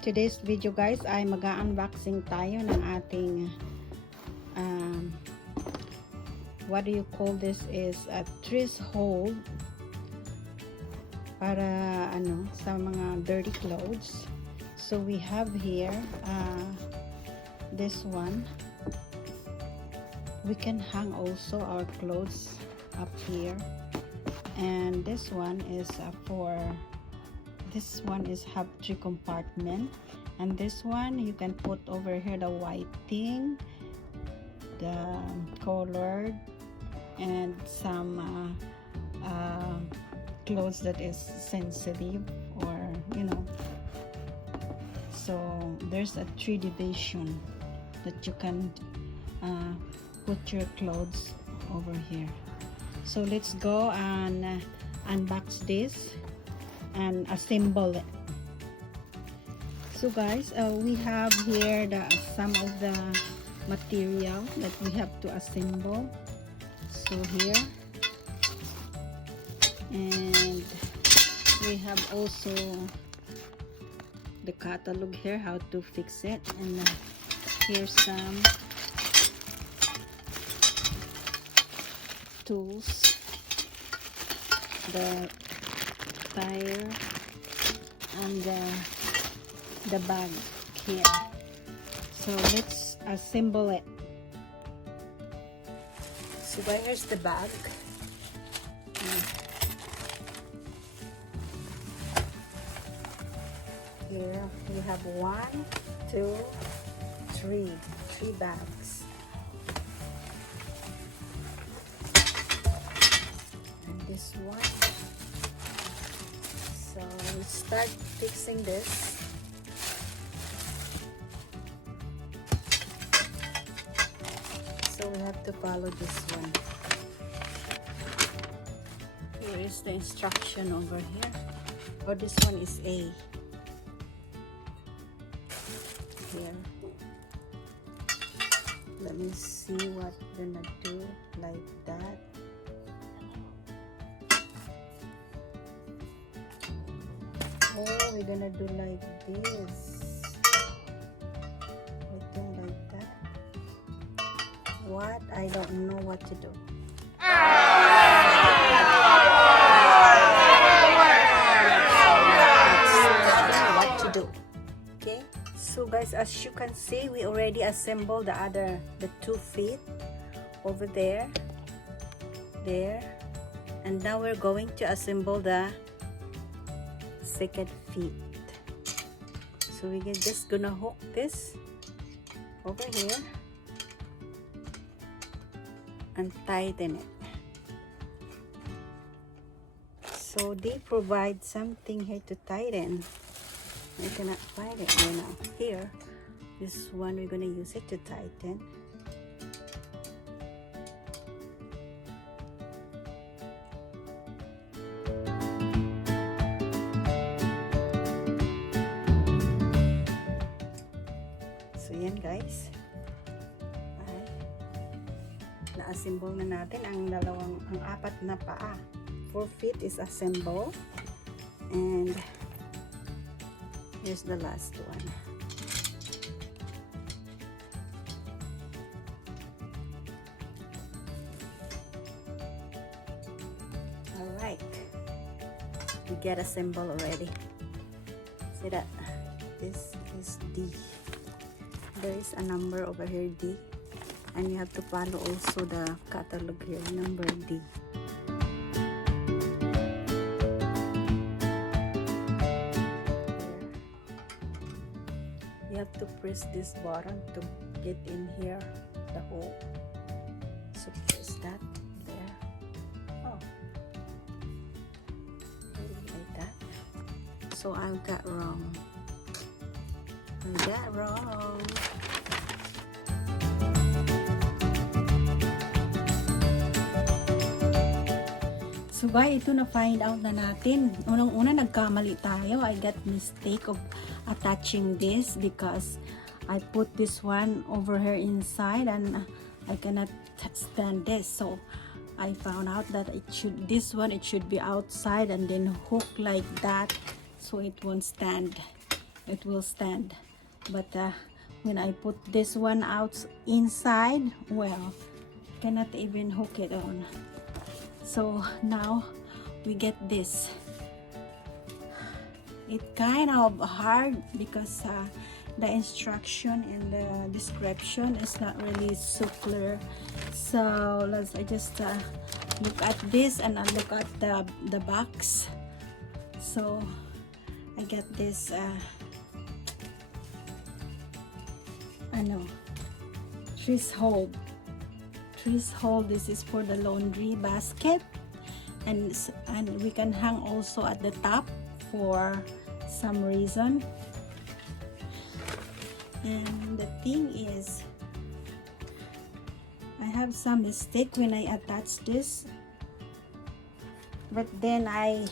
Today's video guys ay mag-unboxing tayo ng ating what do you call this, is a trees hold para sa mga dirty clothes. So we have here this one. We can hang also our clothes up here, and this one is this one is have 3 compartment, and this one you can put over here the white thing, the colored, and some clothes that is sensitive, or so there's a 3 division that you can put your clothes over here. So let's go and unbox this and assemble it. So guys, we have here some of the material that we have to assemble. So here, and we have also the catalog here how to fix it, and here's some tools, the tire, and the bag here. So let's assemble it. So here's the bag. Here we have 1, 2, 3 bags. And this one. So we start fixing this. So we have to follow this one. Here is the instruction over here. Or this one is A. Here. Let me see what we're gonna do, like that. Oh, we're gonna do like this. Like that. What? I don't know what to do. What to do? Okay. So guys, as you can see, we already assembled the 2 feet over there, and now we're going to assemble the second feet. So we're just gonna hook this over here and tighten it. So they provide something here to tighten. I cannot find it here. This one we're gonna use it to tighten. So yan guys, ay na-assemble na natin ang 4 na paa. 4 feet is assembled, and here's the last one. All right, we get assembled already. See that? This is D. There is a number over here, D, and you have to follow also the catalog here, number D. You have to press this button to get in here, the hole. So press that there. Oh, like that. So I got wrong. So guys, ito na find out na natin. Unang-una nagkamali tayo. I got mistake of attaching this because I put this one over here inside and I cannot stand this. So I found out that it should be outside and then hook like that so it won't stand it will stand. But when I put this one out inside, well, cannot even hook it on. So now we get this. It kind of hard because the instruction in the description is not really so clear. So I just look at this and I look at the box. So I get this trees hold. This is for the laundry basket, and we can hang also at the top for some reason. And the thing is, I have some mistake when I attach this, but then I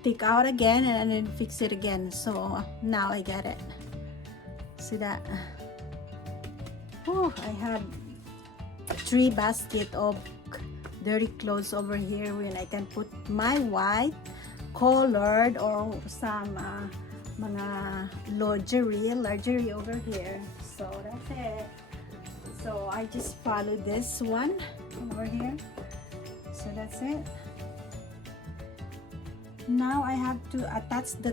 take out again and then fix it again. So now I got it. See that? Oh, I have 3 baskets of dirty clothes over here when I can put my white, colored, or some mga lingerie over here. So that's it. So I just follow this one over here. So that's it. Now I have to attach the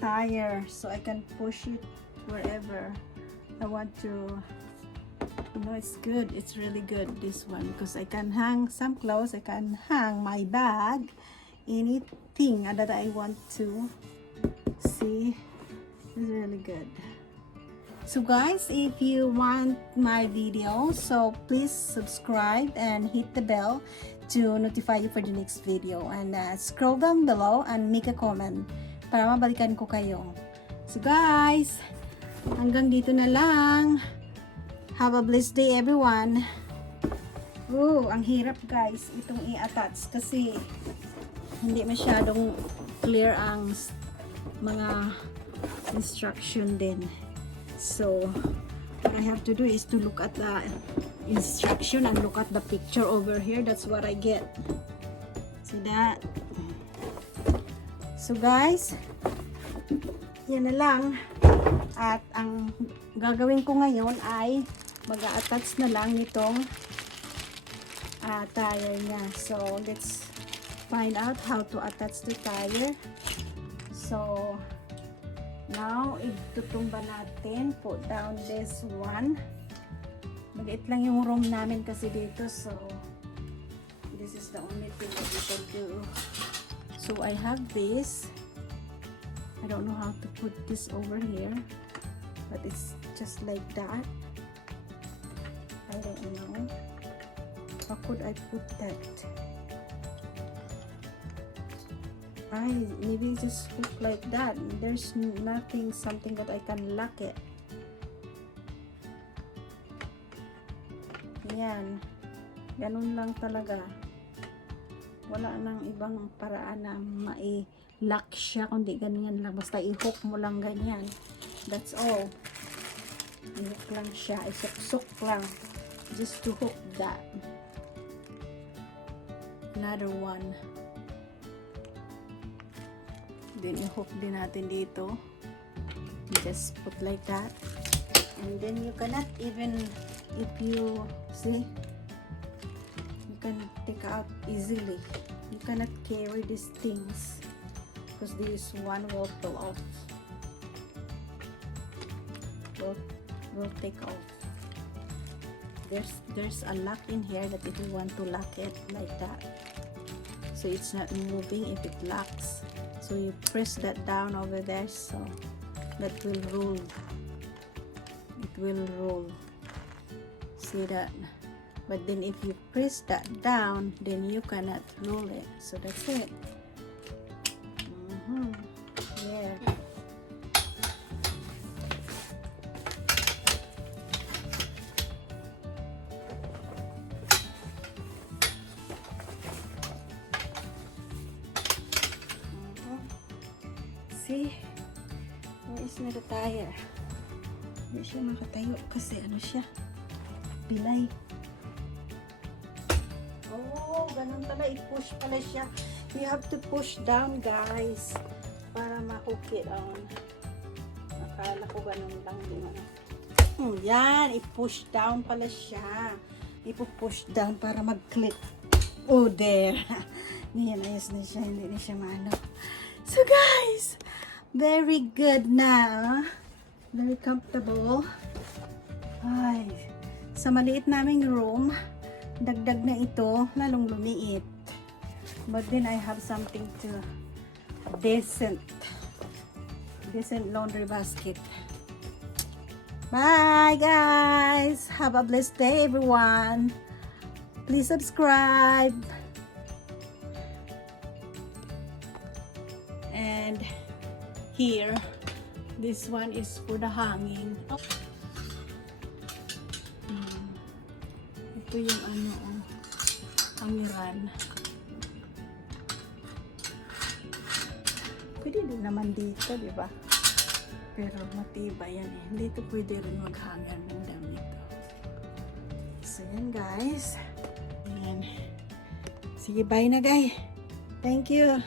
tire so I can push it wherever I want to. It's good. It's really good, this one, because I can hang some clothes, I can hang my bag, anything that I want to see. It's really good. So guys, if you want my video, so please subscribe and hit the bell to notify you for the next video, and scroll down below and make a comment para mabalikan ko kayo. So guys, hanggang dito na lang. Have a blessed day, everyone. Oh, ang hirap guys itong i-attach kasi hindi masyadong clear ang mga instruction din. So what I have to do is to look at the instruction and look at the picture over here. That's what I get. See that? So guys, yan na lang. At ang gagawin ko ngayon ay mag-a-attach na lang nitong tire niya. So let's find out how to attach the tire. So now itutumba natin, put down this one. Maliit lang yung room namin kasi dito, so this is the only thing that we can do. So I have this. I don't know how to put this over here, but it's just like that. I don't know. How could I put that? Maybe just hook like that. There's nothing, something that I can lock it. Yan. Ganun lang talaga. Wala nang ibang paraan na lock siya, kundi ganyan lang, basta i-hook mo lang ganyan, that's all. I-hook lang siya, isuk-suk lang just to hook that. Another one, then i-hook din natin dito, just put like that, and then you cannot even, if you see, you can take out easily. You cannot carry these things because this one will pull off, will take off. There's a lock in here that if you want to lock it like that, so it's not moving if it locks. So you press that down over there, so that will roll. It will roll. See that? But then if you press that down, then you cannot roll it. So that's it. Yeah. See? Where is na the tire? Hindi siya makatayo kasi ano siya? Pilay. ganun pala. I-push pala siya. You have to push down, guys. Para ma-hook it on. Akala ko ganun lang din. Yan. I-push down pala siya. I-push down para mag-click. Oh, there. Ngayon, ayos na siya. Hindi na siya maano. So, guys, very good na. Very comfortable. Ay, sa maliit naming room, dagdag na ito, lalong lumiit. But then I have something to decent laundry basket. Bye, guys. Have a blessed day, everyone. Please subscribe. And here, this one is for the hanging. Ito yung hangiran. Pwede din naman dito, di ba? Pero matibay yan eh. Dito pwede rin maghangir ng damit. So yan, guys. Ayan. Sige, bye na, guys. Thank you.